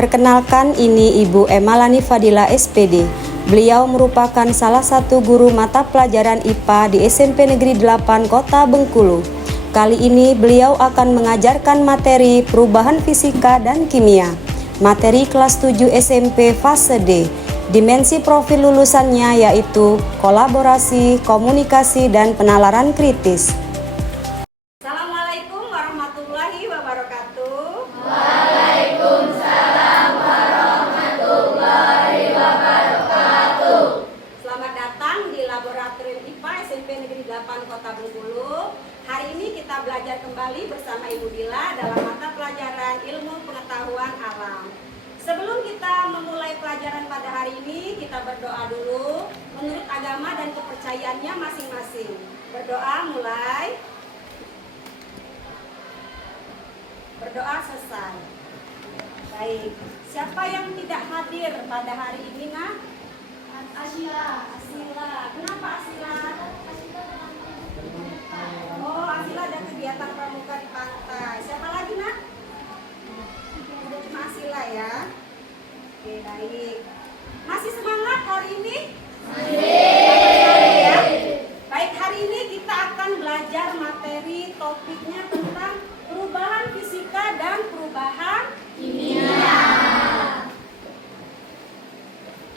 Perkenalkan, ini Ibu Emalani Fadila SPD. Beliau merupakan salah satu guru mata pelajaran IPA di SMP Negeri 8 Kota Bengkulu. Kali ini beliau akan mengajarkan materi perubahan fisika dan kimia. Materi kelas 7 SMP fase D. Dimensi profil lulusannya yaitu kolaborasi, komunikasi, dan penalaran kritis. Assalamualaikum warahmatullahi wabarakatuh. Waalaikumsalam warahmatullahi wabarakatuh. Selamat datang di Laboratorium IPA SMP Negeri 8 Kota Bengkulu. Hari ini kita belajar kembali bersama Ibu Dila dalam mata pelajaran ilmu pengetahuan alam. Sebelum kita memulai pelajaran pada hari ini, kita berdoa dulu menurut agama dan kepercayaannya masing-masing. Berdoa mulai. Berdoa selesai. Baik, siapa yang tidak hadir pada hari ini, Nak? Asila. Kenapa Asila? Oh, Asila ada kegiatan pramuka di pantai. Siapa lagi, Nak? Cuma Asila ya. Oke, baik. Masih semangat hari ini? Ya. Baik, hari ini kita akan belajar materi topiknya tentang perubahan fisika dan perubahan kimia.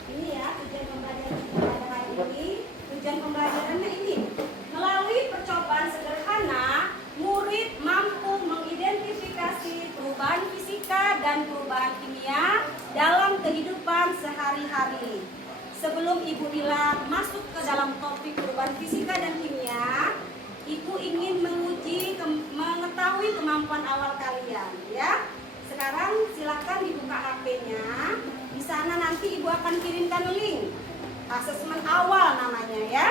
Ini ya tujuan pembelajaran kita pada hari ini. Tujuan pembelajarannya ini, melalui percobaan sederhana, murid mampu mengidentifikasi perubahan fisika dan perubahan kimia dalam kehidupan sehari-hari. Sebelum Ibu Dila masuk ke dalam topik perubahan fisika dan kimia, Ibu ingin mengetahui kemampuan awal kalian, ya. Sekarang silakan dibuka HP-nya. Di sana nanti Ibu akan kirimkan link. Asesmen awal namanya ya.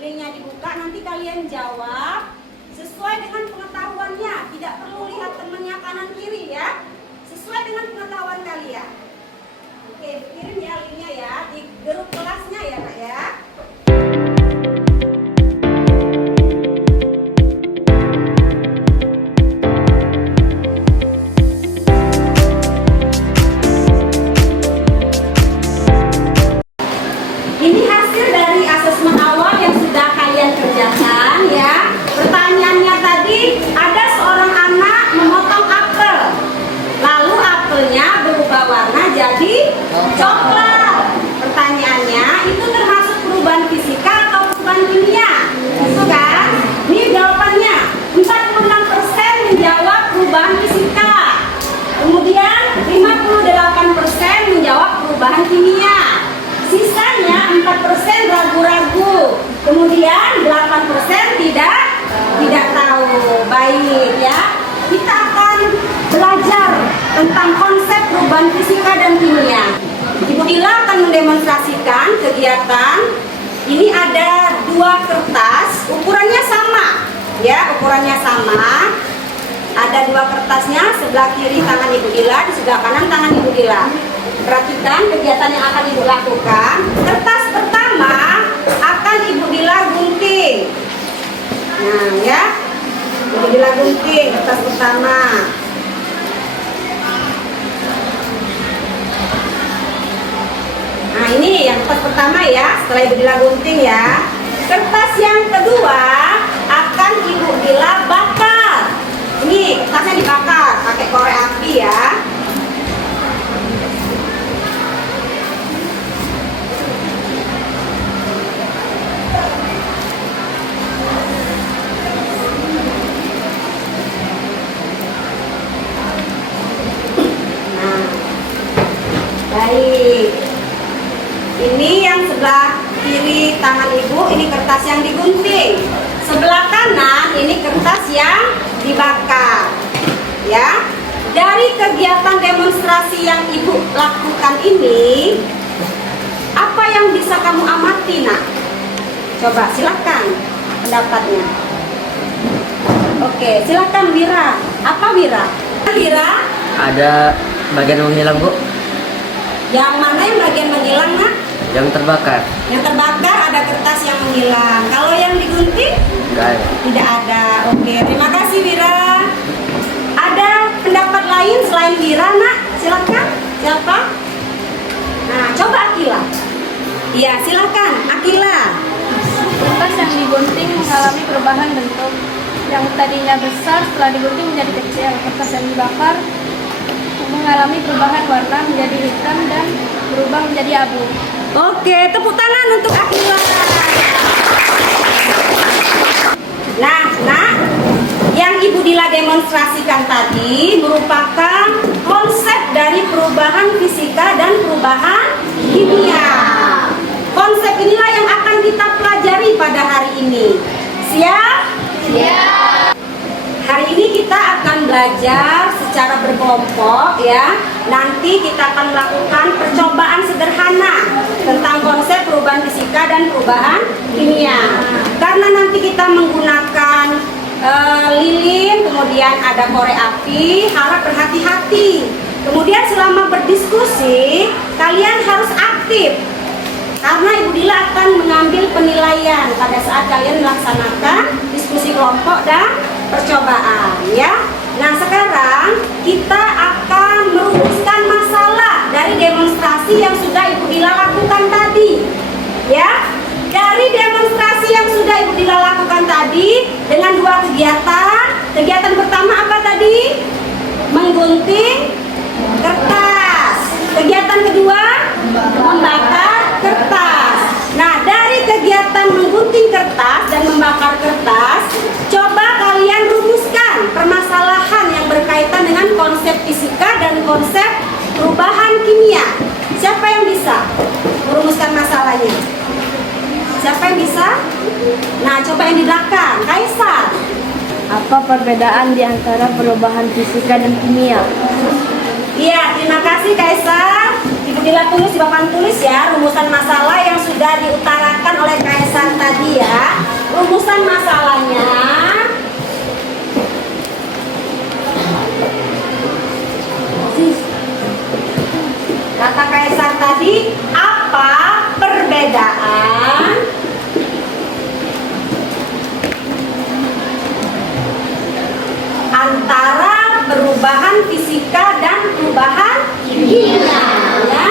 Linknya dibuka, nanti kalian jawab sesuai dengan pengetahuannya. Tidak perlu lihat temannya kanan kiri ya. Sesuai dengan pengetahuan kalian. Oke, kirim ya linknya ya di grup kelasnya ya Kak ya. Ini hasil dari asesmen awal yang sudah kalian kerjakan ya. Pertanyaannya tadi, ada seorang anak memotong apel. Lalu apelnya berubah warna jadi coklat. Pertanyaannya, itu termasuk perubahan fisika atau perubahan kimia? Itu kan? Ini jawabannya. 46% menjawab perubahan fisika. Kemudian 58% menjawab perubahan kimia. Sisanya 4% ragu-ragu. Kemudian 8% tidak tahu. Baik ya. Kita akan belajar tentang konsep perubahan fisika dan kimia. Ibu Dila akan mendemonstrasikan kegiatan. Ini ada 2 kertas, ukurannya sama. Ya, ukurannya sama. Ada 2 kertasnya, sebelah kiri tangan Ibu Dila, di sebelah kanan tangan Ibu Dila. Perhatikan kegiatan yang akan Ibu lakukan. Kertas pertama akan Ibu Dila gunting. Nah ya, Ibu Dila gunting kertas pertama. Nah ini yang kertas pertama ya, setelah Ibu Dila gunting ya. Kertas yang kedua akan Ibu Dila bakar. Ini kertasnya dibakar pakai korek api ya. Nah, baik. Ini yang sebelah kiri tangan Ibu, ini kertas yang digunting. Sebelah kanan ini kertas yang dibakar. Ya. Dari kegiatan demonstrasi yang Ibu lakukan ini, apa yang bisa kamu amati, Nak? Coba silakan pendapatnya. Oke, silakan Wira. Apa Wira? Wira? Ada bagian menghilang, Bu. Yang mana yang bagian menghilang, Nak? Yang terbakar. Yang terbakar ada kertas yang menghilang. Kalau yang digunting? Enggak ada. Tidak ada. Oke, terima kasih Wira. Ada pendapat lain selain Wira, Nak? Silakan. Siapa? Nah, coba Akila. Iya, silakan Akila. Kertas yang digunting mengalami perubahan bentuk. Yang tadinya besar setelah digunting menjadi kecil. Kertas yang dibakar mengalami perubahan warna menjadi hitam dan berubah menjadi abu. Oke, tepuk tangan untuk Akila. Nah, yang Ibu Dila demonstrasikan tadi merupakan konsep dari perubahan fisika dan perubahan kimia. Konsep inilah yang akan kita pelajari pada hari ini. Siap? Siap. Hari ini kita akan belajar secara berkelompok ya. Nanti kita akan melakukan percobaan sederhana tentang konsep perubahan fisika dan perubahan kimia. Karena nanti kita menggunakan lilin, kemudian ada korek api, harap berhati-hati. Kemudian selama berdiskusi, kalian harus aktif. Karena Ibu Dila akan mengambil penilaian pada saat kalian melaksanakan diskusi kelompok dan percobaan ya. Nah, sekarang kita akan merumuskan masalah dari demonstrasi yang sudah Ibu Dila lakukan tadi. Ya. Dari demonstrasi yang sudah Ibu Dila lakukan tadi dengan dua kegiatan. Kegiatan pertama apa tadi? Menggunting kertas. Kegiatan kedua membakar kertas. Nah, dari kegiatan menggunting kertas dan membakar kertas, coba kalian rumuskan permasalahan yang berkaitan dengan konsep fisika dan konsep perubahan kimia. Siapa yang bisa merumuskan masalahnya? Siapa yang bisa? Nah, coba yang di belakang, Kaisar. Apa perbedaan di antara perubahan fisika dan kimia? Iya, terima kasih Kaisar. Ibu Dila tulis di papan tulis ya rumusan masalah yang sudah diutarakan oleh Kaisar tadi ya. Rumusan masalahnya kata Kaisar tadi, apa perbedaan antara perubahan fisika dan perubahan kimia ya.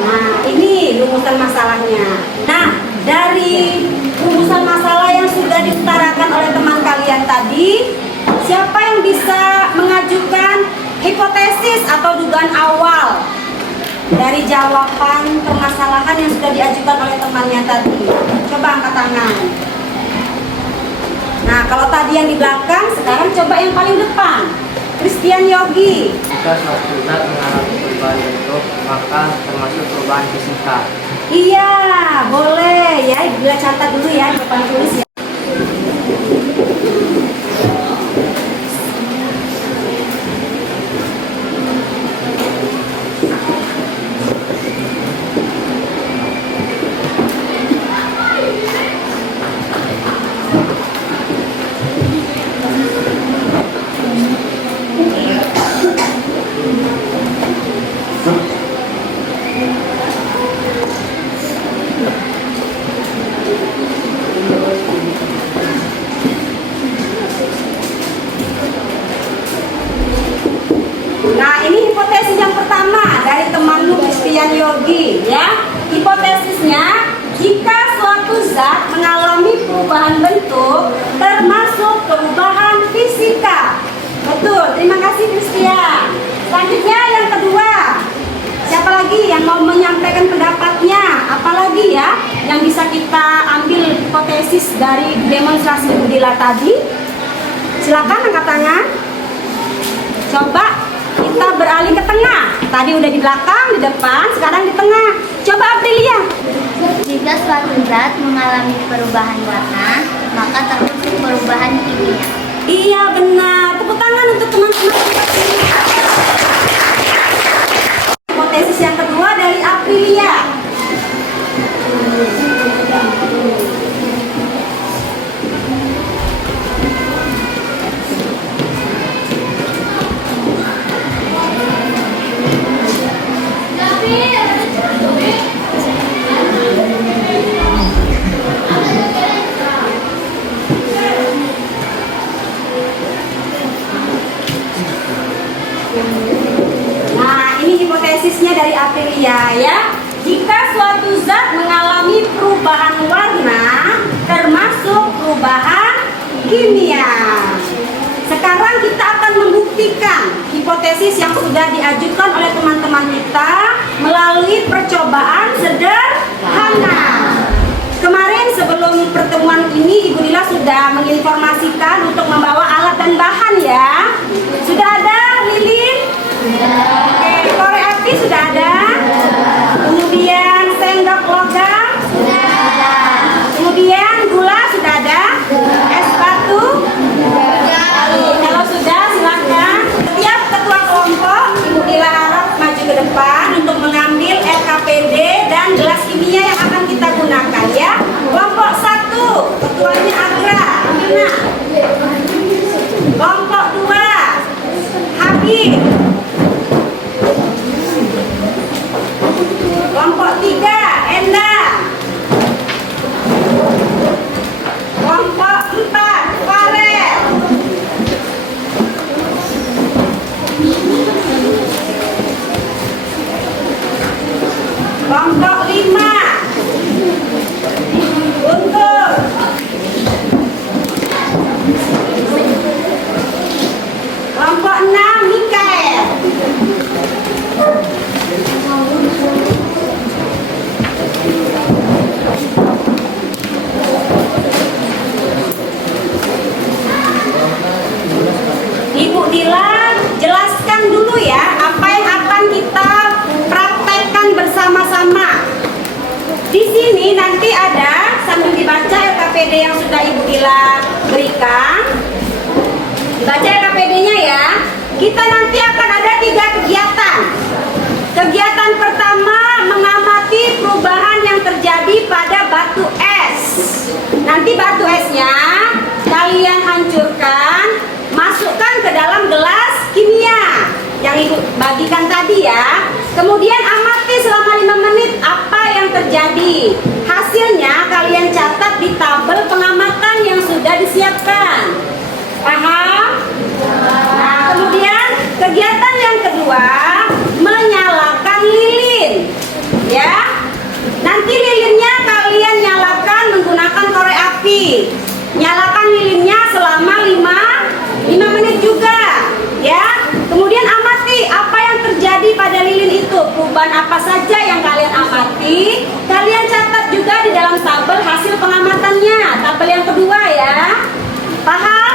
Nah, ini rumusan masalahnya. Nah, dari rumusan masalah yang sudah diutarakan oleh teman kalian tadi, siapa yang bisa mengajukan hipotesis atau dugaan awal dari jawaban permasalahan yang sudah diajukan oleh temannya tadi? Coba angkat tangan. Nah, kalau tadi yang di belakang, sekarang coba yang paling depan. Christian Yogi. Jika suatu zat mengalami perubahan bentuk, maka termasuk perubahan fisika. Iya, boleh ya. Bila catat dulu ya, di depan tulis ya. Nah, ini hipotesis yang pertama dari temanmu Christian Yogi ya. Hipotesisnya, jika suatu zat mengalami perubahan bentuk termasuk perubahan fisika. Betul, terima kasih Christian. Selanjutnya yang kedua. Siapa lagi yang mau menyampaikan pendapatnya? Apalagi ya yang bisa kita ambil hipotesis dari demonstrasi Ibu Dila tadi? Silakan angkat tangan. Coba kita beralih ke tengah. Tadi udah di belakang, di depan, sekarang di tengah. Coba Aprilia. Jika suatu zat mengalami perubahan warna, maka termasuk perubahan kimia. Iya benar. Tepuk tangan untuk teman-teman. Hipotesis yang kedua dari Aprilia. manusia ya. Jika suatu zat mengalami perubahan warna, termasuk perubahan kimia. Sekarang kita akan membuktikan hipotesis yang sudah diajukan oleh teman-teman kita melalui percobaan sederhana. Kemarin sebelum pertemuan ini Ibu Lila sudah menginformasikan untuk membawa alat dan bahan ya. Sudah ada lilin? Oke, korek api sudah ada? Kemudian sendok logam? Sudah ada. Kemudian gula sudah ada? Es batu? Kalau sudah silakan. Setiap ketua kelompok Ibu Lila harap maju ke depan untuk mengambil LKPD dan gelas kimia yang akan kita gunakan ya. Kelompok 1 ketuanya Agra, Amina. Kelompok 2 Habib. Kelompok 3 Enda. Kelompok 4 Farel. Kelompok 5 Guntur. Kelompok 6 Mikael. Ibu Dila jelaskan dulu ya apa yang akan kita praktekkan bersama-sama. Di sini nanti ada sambil dibaca LKPD yang sudah Ibu Dila berikan. Baca LKPD-nya ya. Kita nanti akan ada 3 kegiatan. Kegiatan pertama mengamati perubahan yang terjadi pada batu es. Nanti batu esnya kalian hancurkan, masukkan ke dalam gelas kimia yang Ibu bagikan tadi ya. Kemudian amati selama 5 menit apa yang terjadi. Hasilnya kalian catat di tabel pengamatan yang sudah disiapkan. Paham? Nah, kemudian kegiatan yang kedua menyalakan lilin. Ya. Nanti lilinnya kalian nyalakan menggunakan korek api. Nyalakan lilinnya selama 5 menit juga. Ya. Kemudian amati apa yang terjadi pada lilin itu. Perubahan apa saja yang kalian amati. Kalian catat juga di dalam tabel hasil pengamatannya. Tabel yang kedua ya. Paham?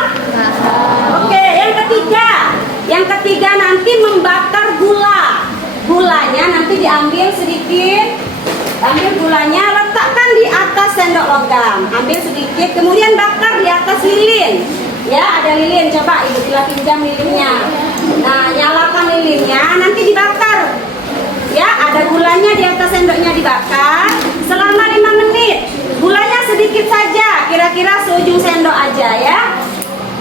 Oke, yang ketiga. Yang ketiga nanti membakar gula. Gulanya nanti diambil sedikit. Ambil gulanya, letakkan di atas sendok logam. Ambil sedikit, kemudian bakar di atas lilin. Ya, ada lilin. Coba Ibu Dila pinjam lilinnya. Nah, nyalakan lilinnya, nanti dibakar. Ya, ada gulanya di atas sendoknya dibakar selama 5 menit. Gulanya sedikit saja, kira-kira seujung sendok aja ya.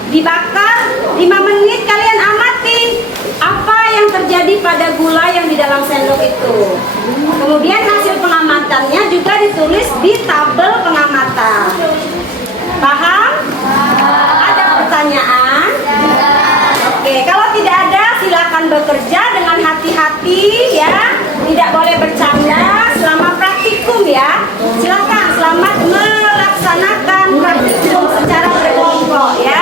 Dibakar 5 menit, kalian amati apa yang terjadi pada gula yang di dalam sendok itu. Kemudian hasil pengamatannya juga ditulis di tabel pengamatan. Paham? Ada pertanyaan? Oke, kalau tidak ada silakan bekerja dengan hati-hati ya. Tidak boleh bercanda selama praktikum ya. Silakan selamat melaksanakan praktikum secara berkelompok ya.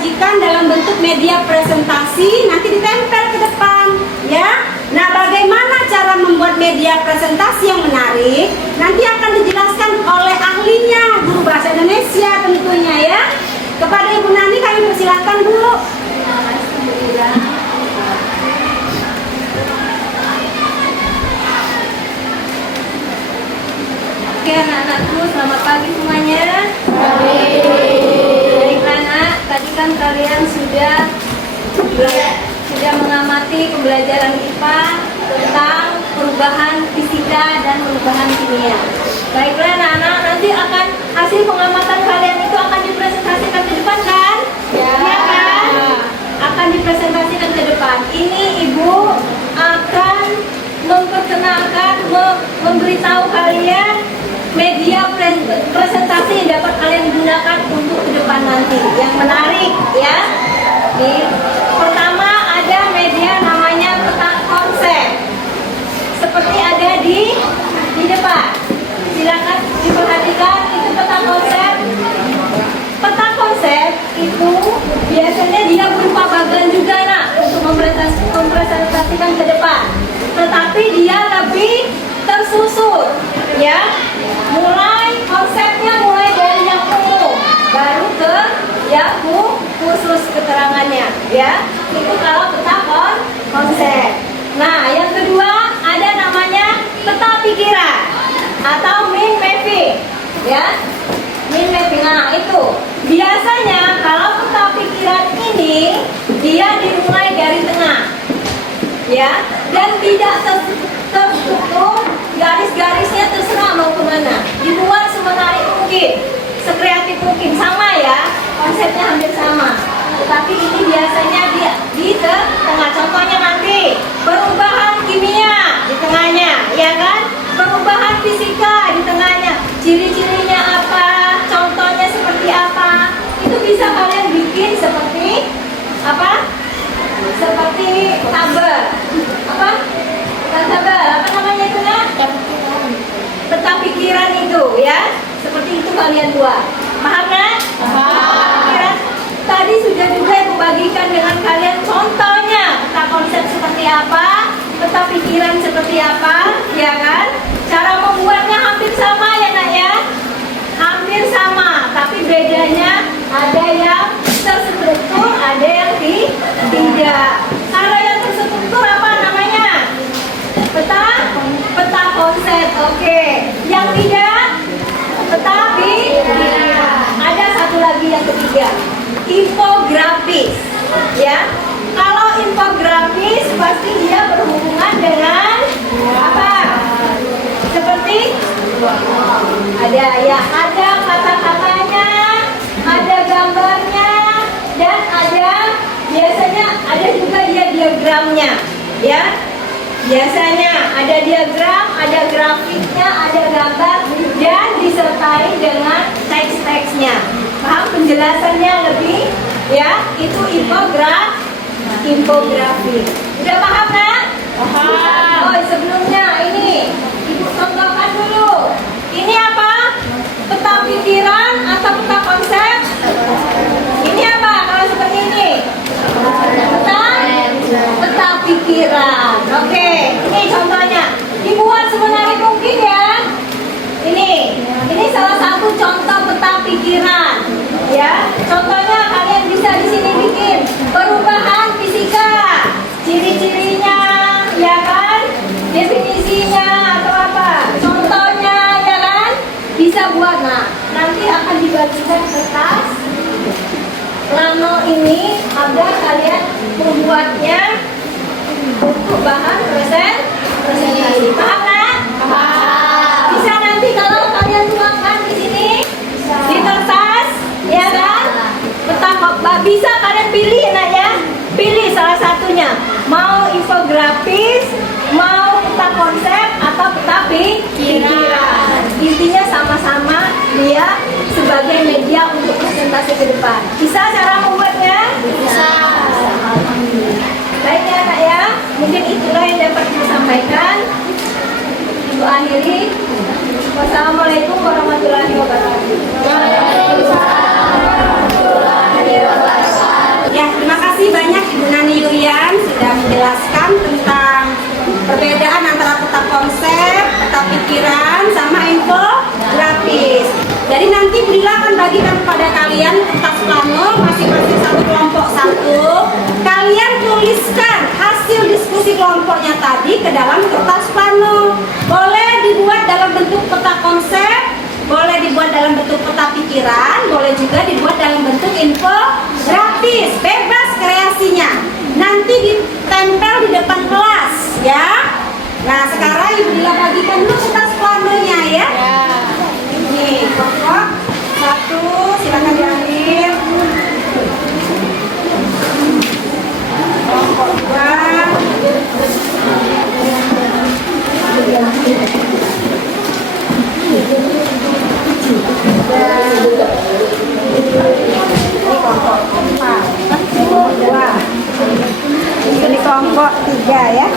disajikan dalam bentuk media presentasi, nanti ditempel ke depan, ya. Nah, bagaimana cara membuat media presentasi yang menarik? Nanti akan dijelaskan oleh ahlinya, guru bahasa Indonesia tentunya ya. Kepada Ibu Nani kami persilakan dulu. Oke anak-anakku, selamat pagi semuanya. Baiklah anak, tadi kan kalian sudah mengamati pembelajaran IPA tentang perubahan fisika dan perubahan kimia. Baiklah anak-anak, nanti akan hasil pengamatan kalian itu akan dipresentasikan ke depan kan? Ya kan? Akan dipresentasikan ke depan. Ini Ibu akan memperkenalkan, memberitahu kalian media presentasi yang dapat kalian gunakan untuk ke depan nanti yang menarik ya. Nih, pertama ada media namanya peta konsep, seperti ada di depan. Silakan diperhatikan, itu peta konsep. Peta konsep itu biasanya dia berupa bagan juga nak untuk mempresentasikan ke depan, tetapi dia lebih tersusun ya. Konsepnya mulai dari yang umum baru ke yang khusus keterangannya ya. Itu kalau peta konsep. Nah, yang kedua ada namanya peta pikiran atau mind mapping ya. Mind mapping, nah itu biasanya kalau peta pikiran ini dia dimulai dari tengah ya, dan tidak terstruktur, garis-garisnya terserah mau kemana, dibuat semenarik mungkin, sekreatif mungkin, sama ya, konsepnya hampir sama, tetapi ini biasanya di tengah. Contohnya nanti perubahan kimia di tengahnya ya kan, perubahan fisika di tengahnya, ciri-cirinya apa, contohnya seperti apa, itu bisa kalian bikin seperti apa, seperti tabel apa, bukan tabel, apa namanya itu ya, peta pikiran itu ya, seperti itu kalian buat. Paham kan? Paham. Pikiran tadi sudah juga Ibu bagikan dengan kalian contohnya, peta konsep seperti apa, peta pikiran seperti apa ya kan. Cara membuatnya hampir sama ya nak ya, hampir sama, tapi bedanya ada yang terstruktur, ada yang tidak. Kalau yang terstruktur apa namanya? Peta konsep. Oke. Yang tidak, peta pikiran. Ada satu lagi yang ketiga, infografis ya. Kalau infografis pasti dia berhubungan dengan apa? Seperti ada ya, ada kata-katanya, ada gambarnya, dan ada biasanya ada juga dia diagramnya ya. Biasanya ada diagram, ada grafiknya, ada gambar, dan disertai dengan teks-teksnya. Paham penjelasannya lebih ya? Itu infografi. Udah paham kan? Paham. Oh, sebelumnya ini Ibu contohkan dulu. Ini apa? Peta pikiran atau peta konsep? Ini apa kalau seperti ini? Peta pikiran. Oke, ini contohnya. Dibuat semenarik mungkin ya. Ini salah satu contoh peta pikiran. Ya, contohnya kalian bisa di sini bikin perubahan fisika, ciri-cirinya, ya kan? Definisinya atau apa? Contohnya, ya kan? Bisa buat. Nah, nanti akan dibagikan kertas plano ini agar kalian membuatnya untuk bahan presentasi. Paham kan? Paham. Bisa nanti kalau kalian tuangkan di sini di kertas, ya kan? Bisa kalian pilih nak ya. Pilih salah satunya. Mau infografis, mau peta konsep atau peta pikiran. Intinya sama-sama dia sebagai media untuk presentasi ke depan. Bisa cara membuatnya? Bisa. Baik ya Kak ya, mungkin itulah yang dapat saya sampaikan. Ibu akhiri. Wassalamualaikum warahmatullahi wabarakatuh. Waalaikumsalam warahmatullahi wabarakatuh. kasih banyak Ibu Nani Yulian sudah menjelaskan tentang perbedaan antara peta konsep, peta pikiran, sama infografis. Jadi nanti Bu Lila akan bagikan kepada kalian kertas plano masing-masing satu kelompok satu. Kalian tuliskan hasil diskusi kelompoknya tadi ke dalam kertas plano. Boleh dibuat dalam bentuk peta konsep, boleh dibuat dalam bentuk peta pikiran, boleh juga dibuat dalam bentuk infografis. Bebas kreasinya. Nanti ditempel di depan kelas ya. Nah sekarang Ibu Lila bagikan dulu kertas planonya ya. Nih, kelompok satu silakan diambil. Kelompok dua. Ini kelompok tiga ya.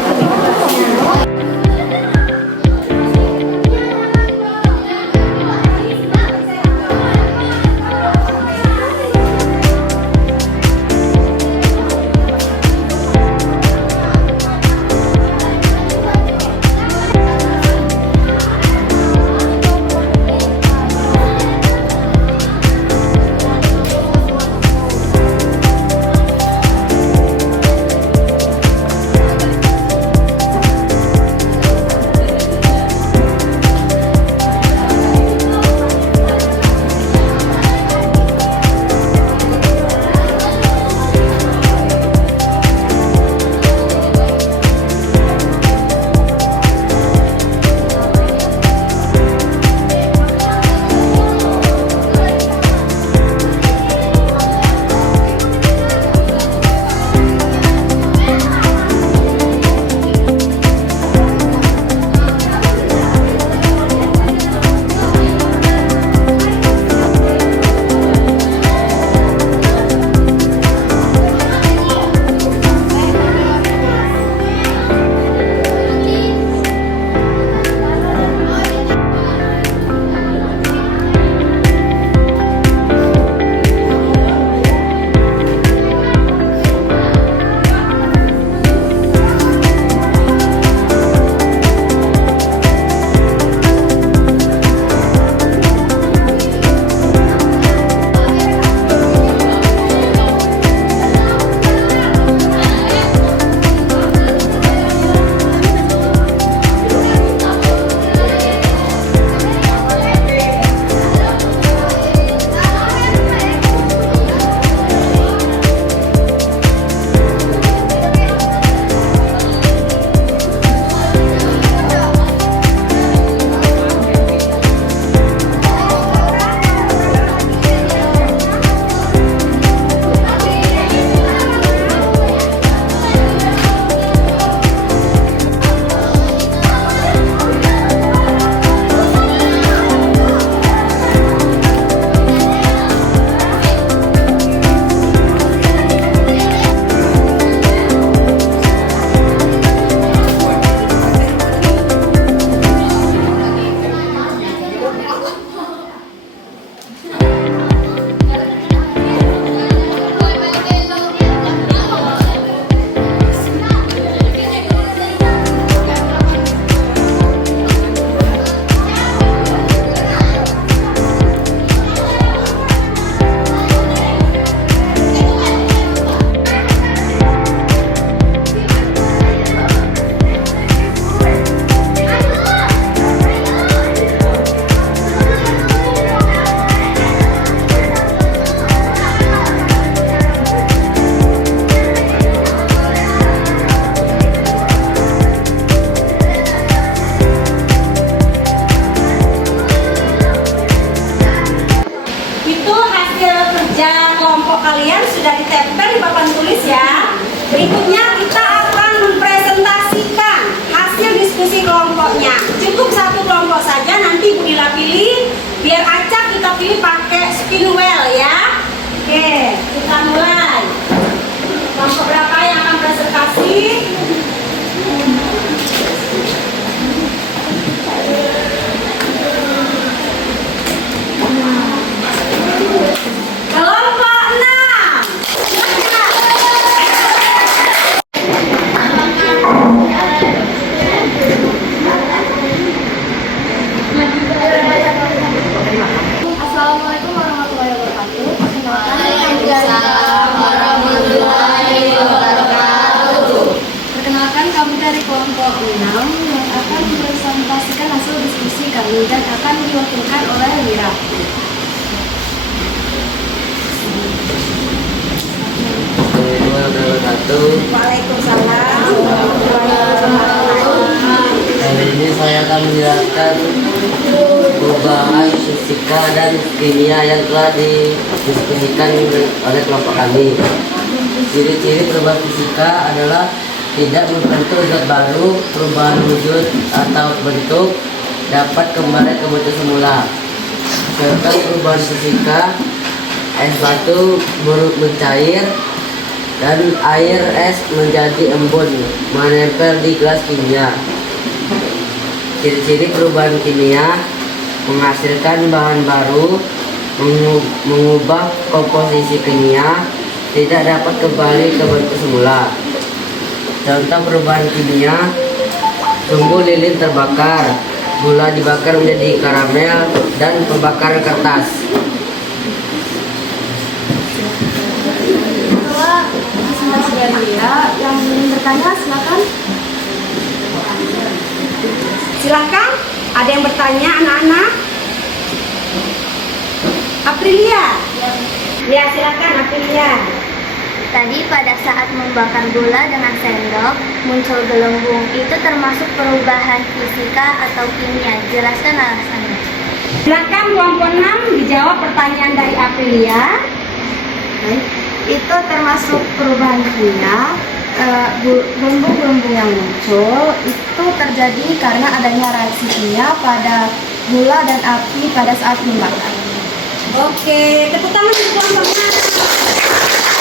kelompok 6 yang akan mempresentasikan hasil diskusi kami dan akan diwakilkan oleh Wira. Waalaikumsalam. Kali ini saya akan menjelaskan perubahan fisika dan kimia yang telah didiskusikan oleh kelompok kami. Ciri-ciri perubahan fisika adalah tidak membentuk zat baru, perubahan wujud atau bentuk, dapat kembali ke bentuk semula. Serta perubahan fisika, es batu mencair dan air es menjadi embun menempel di gelas kimia. Ciri-ciri perubahan kimia menghasilkan bahan baru, mengubah komposisi kimia, tidak dapat kembali ke bentuk semula. Contoh perubahan kimia: sumbu lilin terbakar, gula dibakar menjadi karamel, dan pembakaran kertas. Ketua Mas Wira yang ingin bertanya silakan. Silakan, ada yang bertanya anak-anak? Aprilia. Ya, silakan Aprilia. Tadi pada saat membakar gula dengan sendok, muncul gelembung. Itu termasuk perubahan fisika atau kimia. Jelaskan alasannya. Silakan kelompok 6 dijawab pertanyaan dari Aprilia. Itu termasuk perubahan kimia. Gelembung-gelembung yang muncul itu terjadi karena adanya reaksi kimia pada gula dan api pada saat membakar. Oke, tepuk tangan untuk kelompok 6.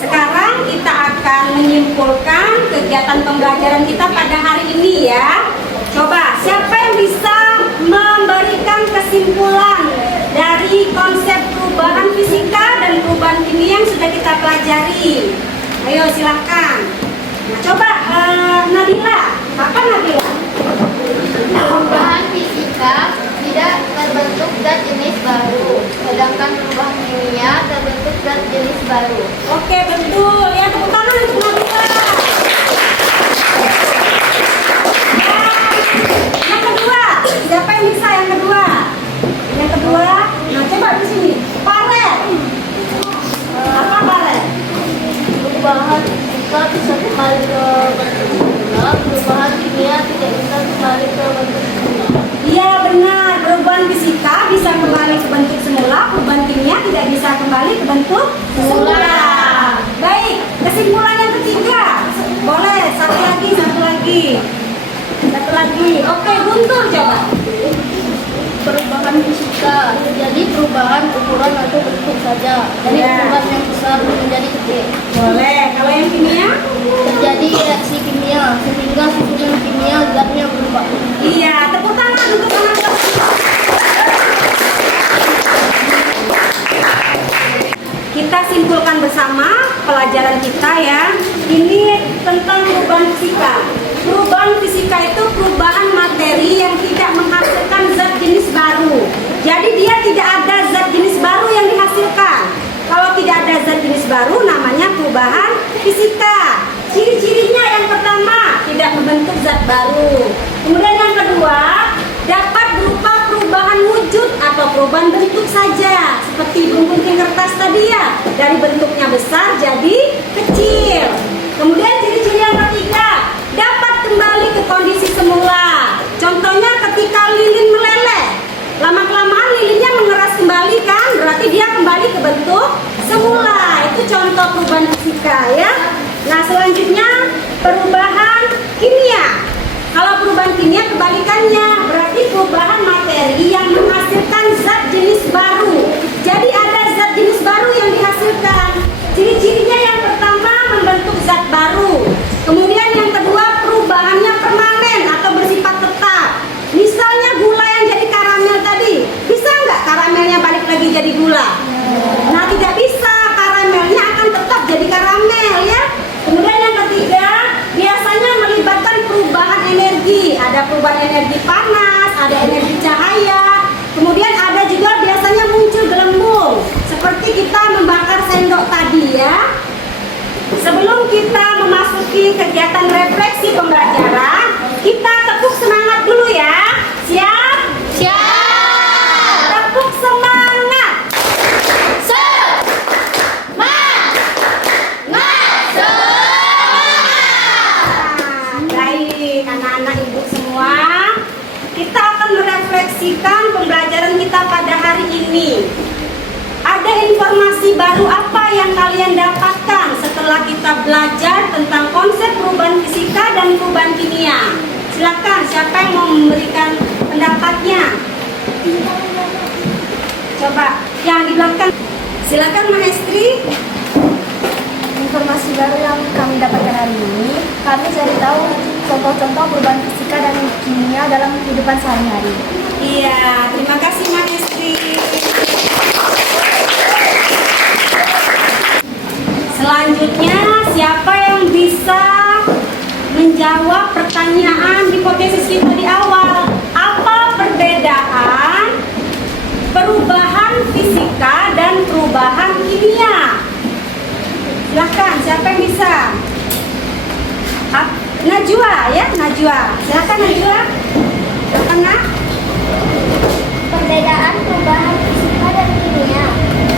Sekarang kita akan menyimpulkan kegiatan pembelajaran kita pada hari ini ya. Coba, siapa yang bisa memberikan kesimpulan dari konsep perubahan fisika dan perubahan kimia yang sudah kita pelajari? Ayo silahkan. Nah, coba Nabila, apa Nabila? Perubahan fisika tidak terbentuk zat jenis baru, sedangkan perubahan kimia terbentuk zat jenis baru. Oke, betul ya, tepuk tangan untuk Nabila. Yang kedua, siapa yang bisa yang kedua? Yang kedua, nah coba di sini. Paret. Apa paret? Perubahan fisika bisa kembali ke bentuk semula, perubahan kimia tidak bisa kembali ke bentuk semula. Iya benar, perubahan fisika bisa kembali ke bentuk semula, perubahan kimia tidak bisa kembali ke bentuk semula. Baik, kesimpulan yang ketiga. Boleh, satu lagi. Oke, Guntur coba. Perubahan fisika terjadi perubahan ukuran atau bentuk saja, dari Ya. ukuran yang besar menjadi kecil. Boleh, kalau yang kimia? Terjadi reaksi kimia sehingga susunan kimia zatnya berubah. Iya, tepuk tangan untuk anak-anak. Kita simpulkan bersama pelajaran kita ya. Ini tentang perubahan fisika. Perubahan fisika itu perubahan materi yang tidak menghasilkan zat jenis baru. Jadi dia tidak ada zat jenis baru yang dihasilkan. Kalau tidak ada zat jenis baru namanya perubahan fisika. Ciri-cirinya yang pertama tidak membentuk zat baru. Kemudian yang kedua dapat berupa perubahan wujud atau perubahan bentuk saja. Seperti gunting kertas tadi ya, dari bentuknya besar jadi kecil. Kemudian ciri-ciri yang ketiga dapat kembali ke kondisi semula. Contohnya ketika lilin meleleh, lama-kelamaan lilinnya mengeras kembali kan, berarti dia kembali ke bentuk semula. Itu contoh perubahan fisika ya. Nah selanjutnya perubahan kimia. Kalau perubahan kimia kebalikannya, berarti perubahan materi yang menghasilkan zat jenis baru. Jadi ada zat jenis baru yang dihasilkan. Ciri-cirinya yang pertama membentuk zat baru. Kemudian yang kedua perubahannya permanen atau bersifat tetap. Misalnya gula yang jadi karamel tadi, bisa nggak karamelnya balik lagi jadi gula? Nah tidak bisa, karamelnya akan tetap jadi karamel ya. Kemudian yang ketiga biasanya melibatkan perubahan energi. Ada perubahan energi panas, Sebelum kita memasuki kegiatan refleksi pembelajaran, kita tepuk semangat dulu ya. Siap? Siap. Tepuk semangat. Baik, anak-anak ibu semua, kita akan merefleksikan pembelajaran kita pada hari ini. Ada informasi baru apa yang kalian dapatkan setelah kita belajar tentang konsep perubahan fisika dan perubahan kimia? Silakan, siapa yang mau memberikan pendapatnya? Coba, yang di belakang. Silakan, Mahestri. Informasi baru yang kami dapatkan hari ini, kami cari tahu contoh-contoh perubahan fisika dan kimia dalam kehidupan sehari-hari. Iya, terima kasih Mahestri. Selanjutnya, siapa yang bisa menjawab pertanyaan hipotesis kita di awal? Apa perbedaan perubahan fisika dan perubahan kimia? Silakan, siapa yang bisa? Najwa ya, Najwa. Silakan Najwa. Tengah. Perbedaan perubahan fisika dan kimia.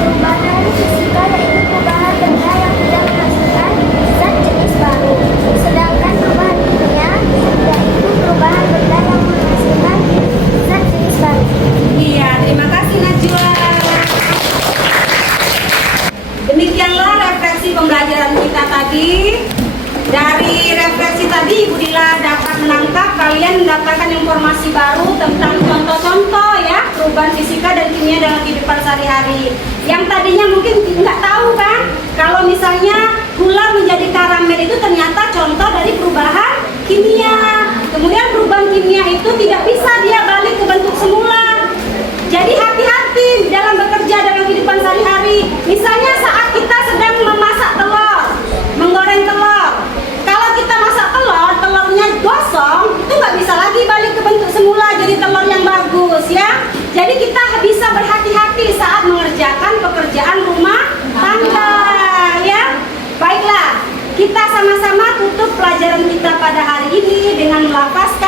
Perubahan fisika yaitu perubahan benda yang tidak menghasilkan zat jenis baru. Sedangkan perubahan kimia yaitu perubahan benda yang menghasilkan zat jenis baru. Iya, terima kasih Najwa. Demikianlah refleksi pembelajaran kita tadi. Dari refleksi tadi Ibu Dila dapat menangkap kalian mendapatkan informasi baru tentang contoh-contoh ya perubahan fisika dan kimia dalam kehidupan sehari-hari. Yang tadinya mungkin nggak tahu kan kalau misalnya gula menjadi karamel itu ternyata contoh dari perubahan kimia. Kemudian perubahan kimia itu tidak bisa dia balik ke bentuk semula. Jadi hati-hati dalam bekerja dalam kehidupan sehari-hari. Misalnya saat kita sedang memasak telur, menggoreng telur. Kalau kita masak telur, telurnya gosong, itu nggak bisa lagi balik ke bentuk semula jadi telur yang bagus ya. Jadi kita bisa berhati-hati saat mengerjakan pekerjaan rumah tangga ya. Baiklah, kita sama-sama tutup pelajaran kita pada hari ini dengan melafazkan